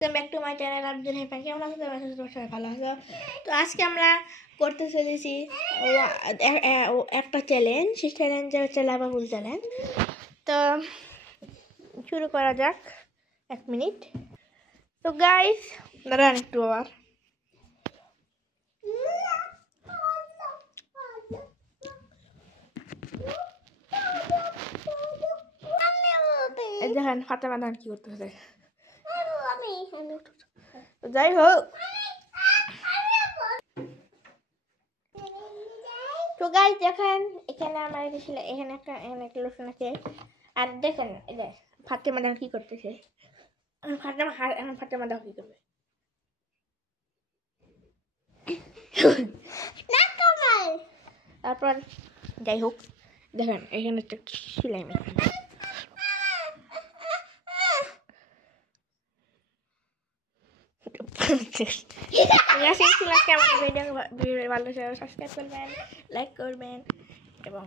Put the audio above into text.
Back to my channel Abdul Hefan. কেমন আছো তোমরা? সবাই ভালো আছো? তো আজকে আমরা করতে চলেছি একটা চ্যালেঞ্জ। সেই চ্যালেঞ্জে হচ্ছে লাভা ফুল চ্যালেঞ্জ। তো শুরু করা যাক। 1 মিনিট। তো গাইস দাঁড়ান একটু আবার। দেখেন ফাতেমা দান কি করতেছে। যাই হোক, তো গাইস দেখেন এখানে আমার এখানে একটা লোশন আছে। আর দেখেন এই যে ফাতেমা দান কি করতেছে। ফাতেমা দাও কি করবে। তারপর যাই হোক দেখেন এখানে একটা সেলাই মেশিন। কেমন ভিডিও ভালো সাবস্ক্রাইব করবেন, লাইক করবেন এবং